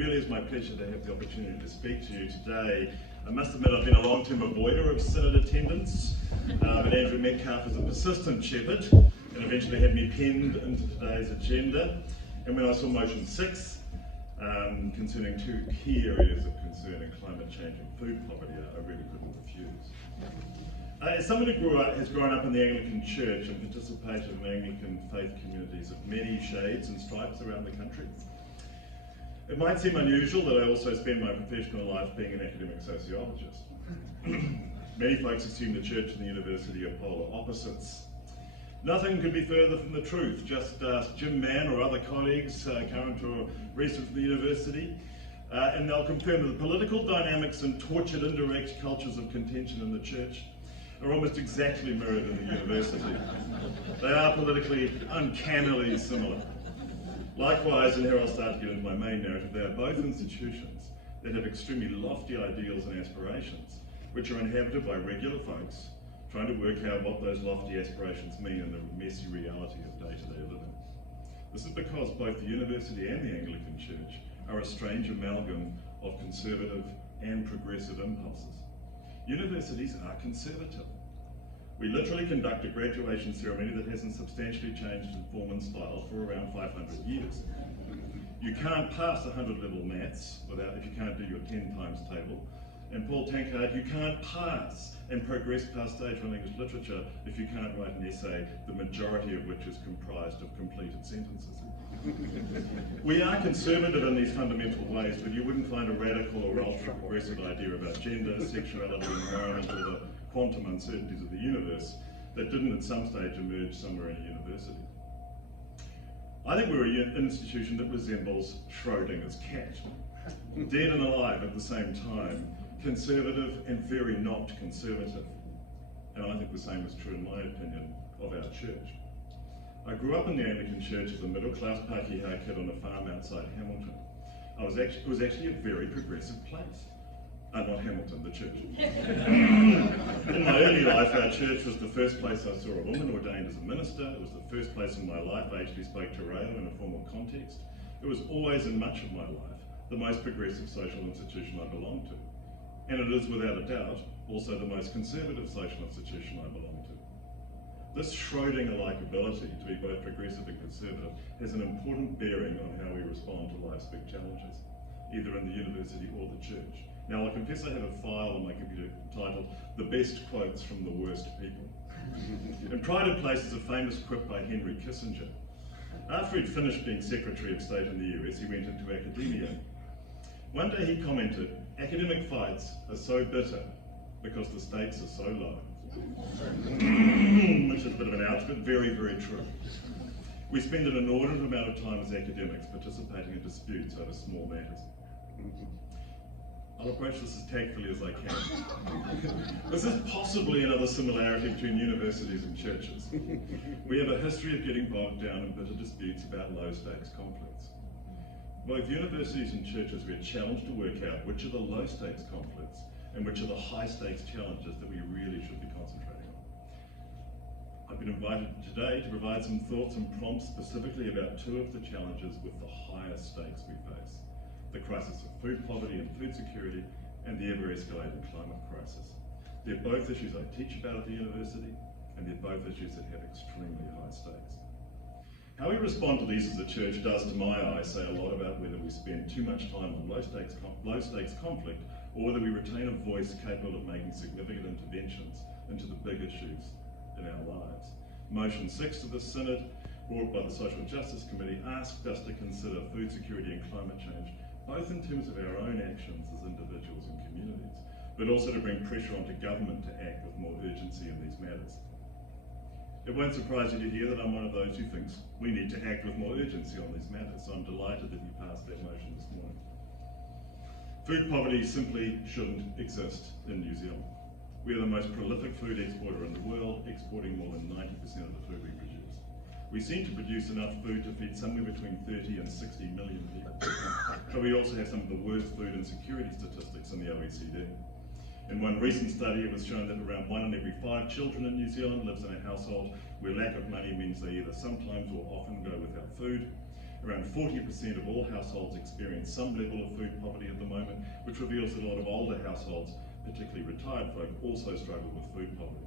really is my pleasure to have the opportunity to speak to you today. I must admit I've been a long-term avoider of Synod attendance, but Andrew Metcalf is a persistent shepherd and eventually had me penned into today's agenda. And when I saw motion 6, concerning two key areas of concern in climate change and food poverty, I really couldn't refuse. As someone who has grown up in the Anglican Church and participated in Anglican faith communities of many shades and stripes around the country, it might seem unusual that I also spend my professional life being an academic sociologist. Many folks assume the church and the university are polar opposites. Nothing could be further from the truth. Just ask Jim Mann or other colleagues, current or recent from the university, and they'll confirm that the political dynamics and tortured indirect cultures of contention in the church are almost exactly mirrored in the university. They are politically uncannily similar. Likewise, and here I'll start to get into my main narrative, they are both institutions that have extremely lofty ideals and aspirations, which are inhabited by regular folks trying to work out what those lofty aspirations mean in the messy reality of day-to-day living. This is because both the university and the Anglican Church are a strange amalgam of conservative and progressive impulses. Universities are conservative. We literally conduct a graduation ceremony that hasn't substantially changed in form and style for around 500 years. You can't pass 100-level maths if you can't do your 10 times table. And Paul Tankard, you can't pass and progress past stage 1 English literature if you can't write an essay, the majority of which is comprised of completed sentences. We are conservative in these fundamental ways, but you wouldn't find a radical or ultra-progressive idea about gender, sexuality, environment, or the quantum uncertainties of the universe that didn't at some stage emerge somewhere in a university. I think we're an institution that resembles Schrodinger's cat, dead and alive at the same time, conservative and very not conservative. And I think the same is true, in my opinion, of our church. I grew up in the Anglican Church as a middle-class Pākehā kid on a farm outside Hamilton. It was actually a very progressive place. Not Hamilton, the church. In my early life, our church was the first place I saw a woman ordained as a minister. It was the first place in my life I actually spoke to reo in a formal context. It was always, in much of my life, the most progressive social institution I belonged to. And it is, without a doubt, also the most conservative social institution I belong to. This Schrödinger-like ability to be both progressive and conservative has an important bearing on how we respond to life's big challenges, either in the university or the church. Now, I confess I have a file on my computer titled "The Best Quotes from the Worst People." In Pride of Place is a famous quip by Henry Kissinger. After he'd finished being Secretary of State in the US, he went into academia. One day he commented, "Academic fights are so bitter because the stakes are so low." Which is a bit of an ouch, but very, very true. We spend an inordinate amount of time as academics participating in disputes over small matters. I'll approach this as tactfully as I can. This is possibly another similarity between universities and churches. We have a history of getting bogged down in bitter disputes about low-stakes conflicts. Both universities and churches, we are challenged to work out which are the low-stakes conflicts and which are the high-stakes challenges that we really should be concentrating on. I've been invited today to provide some thoughts and prompts specifically about two of the challenges with the highest stakes we face: the crisis of food poverty and food security, and the ever-escalating climate crisis. They're both issues I teach about at the university, and they're both issues that have extremely high stakes. How we respond to these as a church does, to my eye, say a lot about whether we spend too much time on low-stakes conflict, or whether we retain a voice capable of making significant interventions into the big issues in our lives. Motion 6 to the Synod, brought by the Social Justice Committee, asked us to consider food security and climate change, both in terms of our own actions as individuals and communities, but also to bring pressure onto government to act with more urgency in these matters. It won't surprise you to hear that I'm one of those who thinks we need to act with more urgency on these matters, so I'm delighted that you passed that motion this morning. Food poverty simply shouldn't exist in New Zealand. We are the most prolific food exporter in the world, exporting more than 90% of the food we produce. We seem to produce enough food to feed somewhere between 30 and 60 million people. But we also have some of the worst food insecurity statistics in the OECD. In one recent study, it was shown that around 1 in every 5 children in New Zealand lives in a household where lack of money means they either sometimes or often go without food. Around 40% of all households experience some level of food poverty at the moment, which reveals that a lot of older households, particularly retired folk, also struggle with food poverty.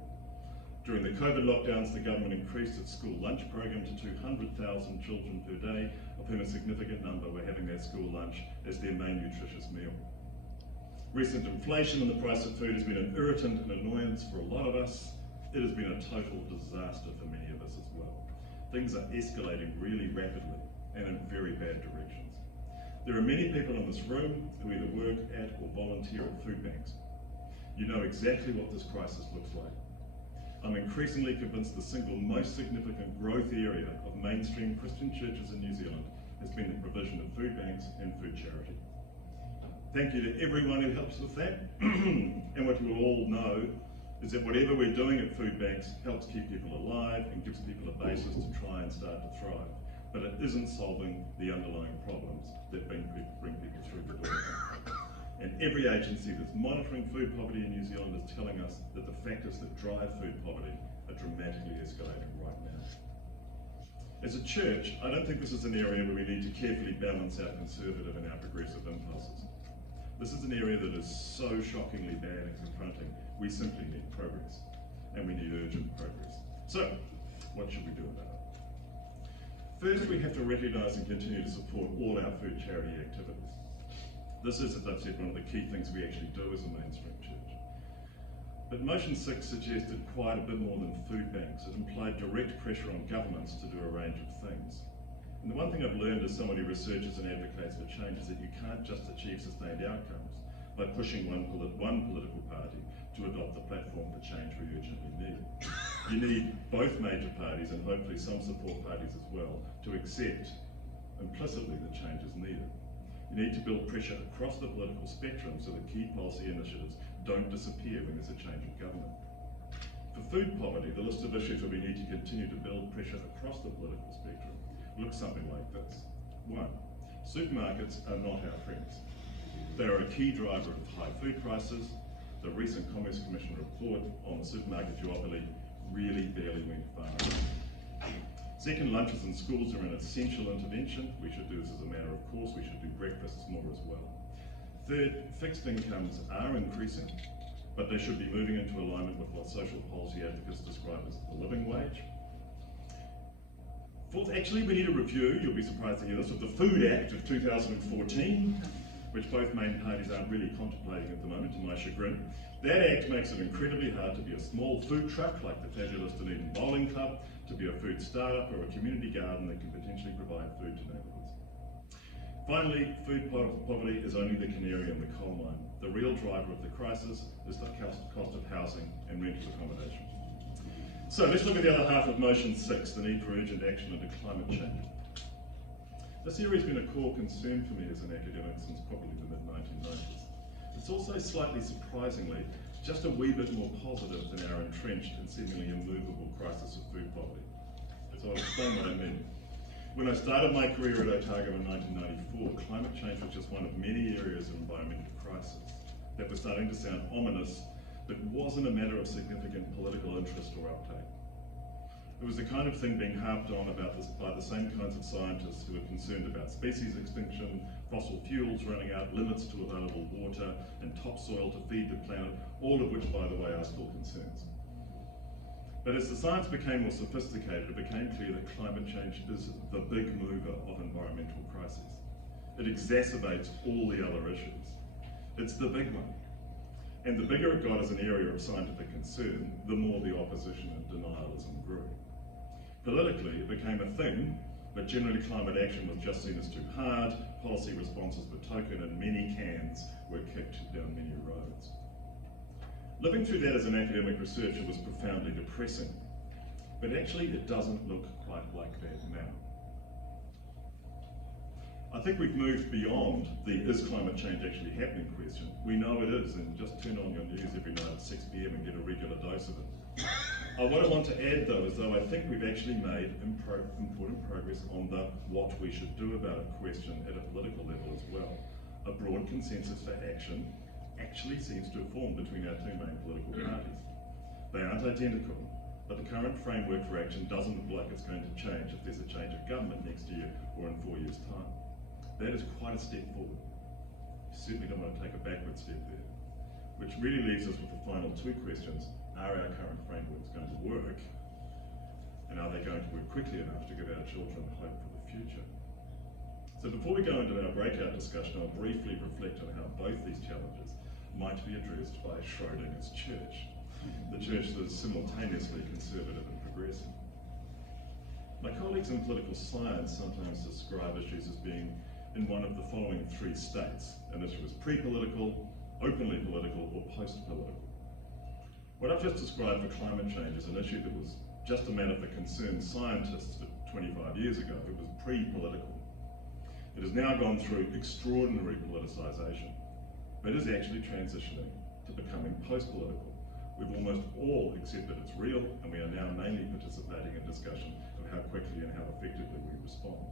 During the COVID lockdowns, the government increased its school lunch program to 200,000 children per day, of whom a significant number were having their school lunch as their main nutritious meal. Recent inflation and the price of food has been an irritant and annoyance for a lot of us. It has been a total disaster for many of us as well. Things are escalating really rapidly and in very bad directions. There are many people in this room who either work at or volunteer at food banks. You know exactly what this crisis looks like. I'm increasingly convinced the single most significant growth area of mainstream Christian churches in New Zealand has been the provision of food banks and food charity. Thank you to everyone who helps with that. And what you will all know is that whatever we're doing at food banks helps keep people alive and gives people a basis to try and start to thrive. But it isn't solving the underlying problems that bring people through the door. And every agency that's monitoring food poverty in New Zealand is telling us that the factors that drive food poverty are dramatically escalating right now. As a church, I don't think this is an area where we need to carefully balance our conservative and our progressive impulses. This is an area that is so shockingly bad and confronting, we simply need progress, and we need urgent progress. So, what should we do about it? First, we have to recognise and continue to support all our food charity activities. This is, as I've said, one of the key things we actually do as a mainstream church. But Motion 6 suggested quite a bit more than food banks. It implied direct pressure on governments to do a range of things. And the one thing I've learned as someone who researches and advocates for change is that you can't just achieve sustained outcomes by pushing one political party to adopt the platform for change we urgently need. You need both major parties and hopefully some support parties as well to accept implicitly that change is needed. You need to build pressure across the political spectrum so that key policy initiatives don't disappear when there's a change of government. For food poverty, the list of issues where we need to continue to build pressure across the political spectrum looks something like this. 1. Supermarkets are not our friends. They are a key driver of high food prices. The recent Commerce Commission report on the supermarket duopoly really barely went far enough. Second, lunches in schools are an essential intervention. We should do this as a matter of course. We should do breakfasts more as well. Third, fixed incomes are increasing, but they should be moving into alignment with what social policy advocates describe as the living wage. Fourth, actually we need a review, you'll be surprised to hear this, of the Food Act of 2014, which both main parties aren't really contemplating at the moment, to my chagrin. That act makes it incredibly hard to be a small food truck like the fabulous Dunedin Bowling Club, to be a food startup or a community garden that can potentially provide food to neighbourhoods. Finally, food poverty is only the canary in the coal mine. The real driver of the crisis is the cost of housing and rental accommodation. So let's look at the other half of Motion 6, the need for urgent action into climate change. This area has been a core concern for me as an academic since probably the mid-1990s. It's also slightly surprisingly just a wee bit more positive than our entrenched and seemingly immovable crisis of food poverty. So I'll explain what I mean. When I started my career at Otago in 1994, climate change was just one of many areas of environmental crisis that was starting to sound ominous, but wasn't a matter of significant political interest or uptake. It was the kind of thing being harped on about this by the same kinds of scientists who are concerned about species extinction, fossil fuels running out, limits to available water, and topsoil to feed the planet, all of which, by the way, are still concerns. But as the science became more sophisticated, it became clear that climate change is the big mover of environmental crises. It exacerbates all the other issues. It's the big one. And the bigger it got as an area of scientific concern, the more the opposition and denialism grew. Politically, it became a thing, but generally climate action was just seen as too hard, policy responses were token, and many cans were kicked down many roads. Living through that as an academic researcher was profoundly depressing, but actually it doesn't look quite like that now. I think we've moved beyond the is climate change actually happening question. We know it is, and just turn on your news every night at 6 p.m. and get a regular dose of it. What I want to add though is that I think we've actually made important progress on the what we should do about it question at a political level as well. A broad consensus for action actually seems to have formed between our two main political parties. They aren't identical, but the current framework for action doesn't look like it's going to change if there's a change of government next year or in 4 years' time. That is quite a step forward. You certainly don't want to take a backward step there. Which really leaves us with the final two questions. Are our current frameworks going to work? And are they going to work quickly enough to give our children hope for the future? So before we go into our breakout discussion, I'll briefly reflect on how both these challenges might be addressed by Schrodinger's church, the church that is simultaneously conservative and progressive. My colleagues in political science sometimes describe issues as being in one of the following three states. An issue is pre-political, openly political, or post-political. What I've just described for climate change is an issue that was just a matter for concerned scientists 25 years ago. It was pre-political. It has now gone through extraordinary politicisation, but is actually transitioning to becoming post-political. We've almost all accepted it's real, and we are now mainly participating in discussion of how quickly and how effectively we respond.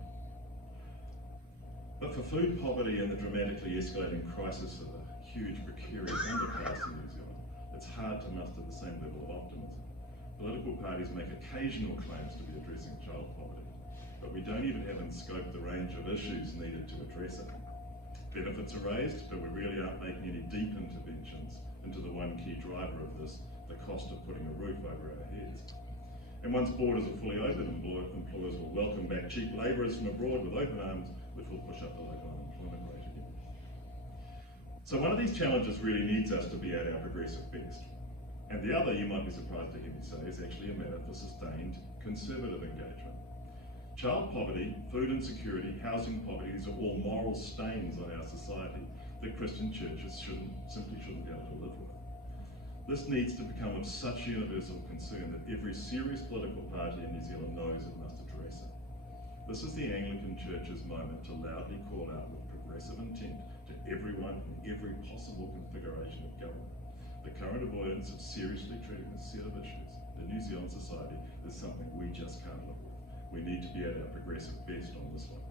But for food poverty and the dramatically escalating crisis of a huge precarious underclass in New Zealand, it's hard to muster the same level of optimism. Political parties make occasional claims to be addressing child poverty, but we don't even have in scope the range of issues needed to address it. Benefits are raised, but we really aren't making any deep interventions into the one key driver of this, the cost of putting a roof over our heads. And once borders are fully open, employers will welcome back cheap labourers from abroad with open arms, which will push up the local unemployment rate again. So one of these challenges really needs us to be at our progressive best. And the other, you might be surprised to hear me say, is actually a matter for sustained conservative engagement. Child poverty, food insecurity, housing poverty, these are all moral stains on our society that Christian churches simply shouldn't be able to live with. This needs to become of such universal concern that every serious political party in New Zealand knows it must address it. This is the Anglican Church's moment to loudly call out with progressive intent to everyone in every possible configuration of government. The current avoidance of seriously treating this set of issues in New Zealand society is something we just can't live with. We need to be at our progressive best on this one.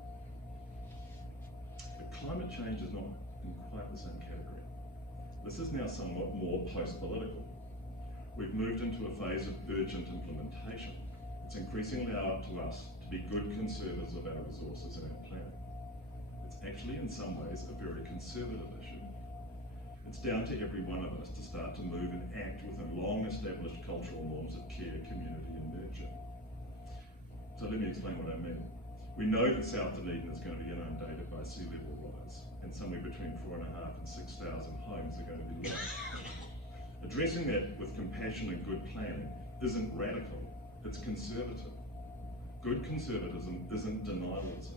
But climate change is not in quite the same category. This is now somewhat more post-political. We've moved into a phase of urgent implementation. It's increasingly up to us to be good conservers of our resources and our planet. It's actually in some ways a very conservative issue. It's down to every one of us to start to move and act within long-established cultural norms of care, community and nurture. So let me explain what I mean. We know that South Dunedin is going to be inundated by sea level rise, and somewhere between 4,500 and 6,000 homes are going to be lost. Addressing that with compassion and good planning isn't radical, it's conservative. Good conservatism isn't denialism.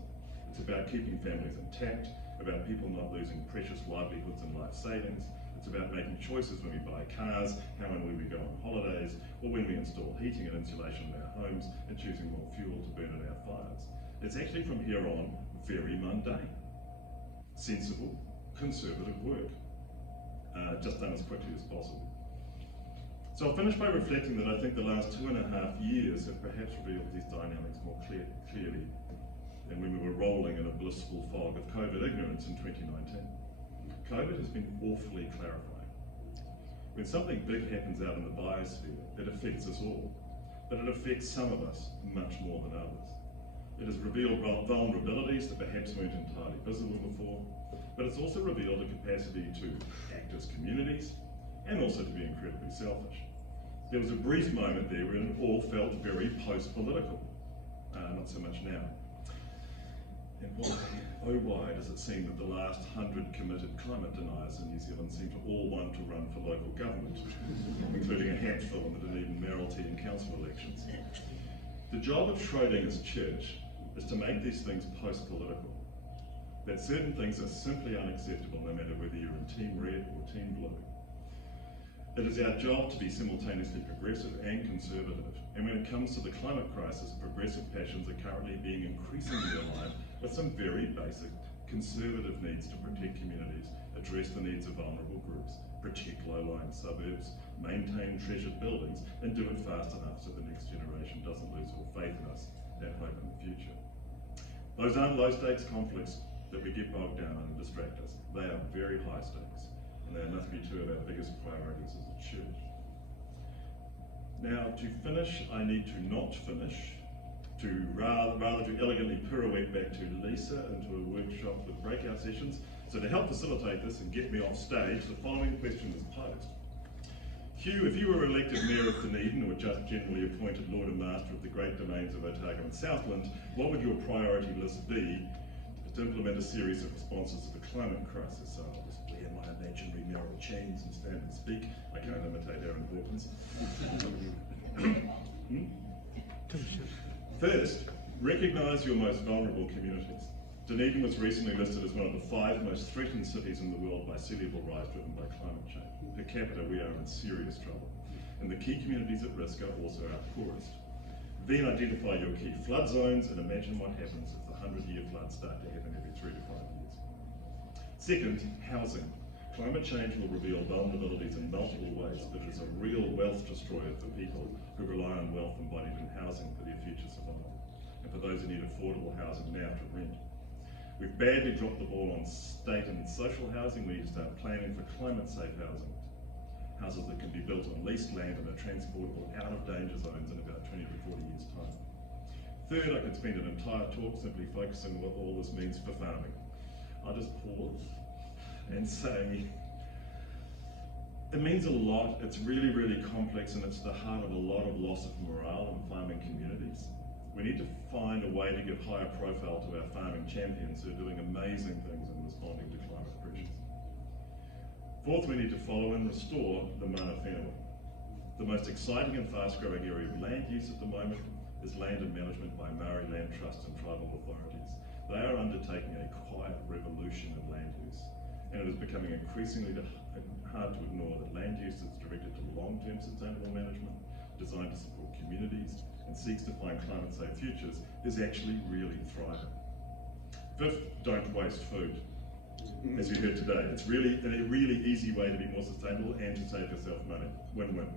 It's about keeping families intact, about people not losing precious livelihoods and life savings. It's about making choices when we buy cars, how and when we go on holidays, or when we install heating and insulation in our homes, and choosing more fuel to burn in our fires. It's actually from here on very mundane, sensible, conservative work, just done as quickly as possible. So I'll finish by reflecting that I think the last 2.5 years have perhaps revealed these dynamics more clearly than when we were rolling in a blissful fog of COVID ignorance in 2019. COVID has been awfully clarifying. When something big happens out in the biosphere, it affects us all, but it affects some of us much more than others. It has revealed vulnerabilities that perhaps weren't entirely visible before, but it's also revealed a capacity to act as communities and also to be incredibly selfish. There was a brief moment there when it all felt very post-political, not so much now. And why does it seem that the last 100 committed climate deniers in New Zealand seem to all want to run for local government, including a handful in the Dunedin mayoralty and council elections. The job of Schrodinger's church is to make these things post-political, that certain things are simply unacceptable no matter whether you're in Team Red or Team Blue. It is our job to be simultaneously progressive and conservative, and when it comes to the climate crisis, progressive passions are currently being increasingly aligned with some very basic conservative needs to protect communities, address the needs of vulnerable groups, protect low-lying suburbs, maintain treasured buildings, and do it fast enough so the next generation doesn't lose all faith in us and hope in the future. Those aren't low-stakes conflicts that we get bogged down and distract us. They are very high stakes, and they must be two of our biggest priorities as a church. Now, to finish, I need to not finish, to rather to elegantly pirouette back to Lisa into a workshop with breakout sessions. So to help facilitate this and get me off stage, the following question is posed. Hugh, if you were elected Mayor of Dunedin or just generally appointed Lord and Master of the Great Domains of Otago and Southland, what would your priority list be to implement a series of responses to the climate crisis? So I'll just wear my imaginary mayoral chains and stand and speak. I can't imitate Aaron Hawkins. First, recognise your most vulnerable communities. Dunedin was recently listed as one of the 5 most threatened cities in the world by sea level rise driven by climate change. Per capita, we are in serious trouble. And the key communities at risk are also our poorest. Then identify your key flood zones and imagine what happens if the 100-year floods start to happen every 3 to 5 years. Second, housing. Climate change will reveal vulnerabilities in multiple ways, but it is a real wealth destroyer for people who rely on wealth embodied in housing for their future survival, and for those who need affordable housing now to rent. We've badly dropped the ball on state and social housing. We need to start planning for climate-safe housing. Houses that can be built on leased land and are transportable out of danger zones in about 20 to 40 years' time. Third, I could spend an entire talk simply focusing on what all this means for farming. I'll just pause and say, it means a lot. It's really, really complex, and it's the heart of a lot of loss of morale in farming communities. We need to find a way to give higher profile to our farming champions who are doing amazing things in responding to climate pressures. Fourth, we need to follow and restore the mana whenua. The most exciting and fast-growing area of land use at the moment is land and management by Maori land trusts and tribal authorities. They are undertaking a quiet revolution in land use, and it is becoming increasingly hard to ignore that land use that's directed to long-term sustainable management, designed to support communities, and seeks to find climate-safe futures, is actually really thriving. Fifth, don't waste food. As you heard today, it's really a really easy way to be more sustainable and to save yourself money. Win-win.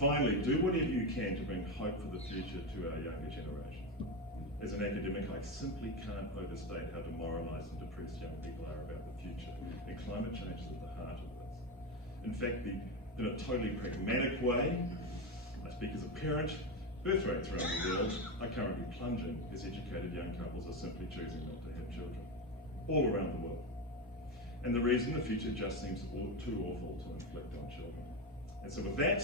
Finally, do whatever you can to bring hope for the future to our younger generation. As an academic, I simply can't overstate how demoralised and depressed young people are about the future, and climate change is at the heart of this. In fact, in a totally pragmatic way, I speak as a parent. Birth rates around the world are currently plunging as educated young couples are simply choosing not to have children, all around the world. And the reason, the future just seems too awful to inflict on children. And so with that,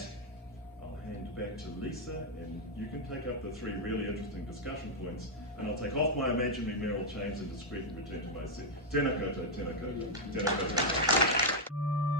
I'll hand back to Lisa, and you can take up the 3 really interesting discussion points, and I'll take off my imaginary mayoral chains and discreetly return to my seat. Tēnā koutou, tēnā koutou, tēnā koutou.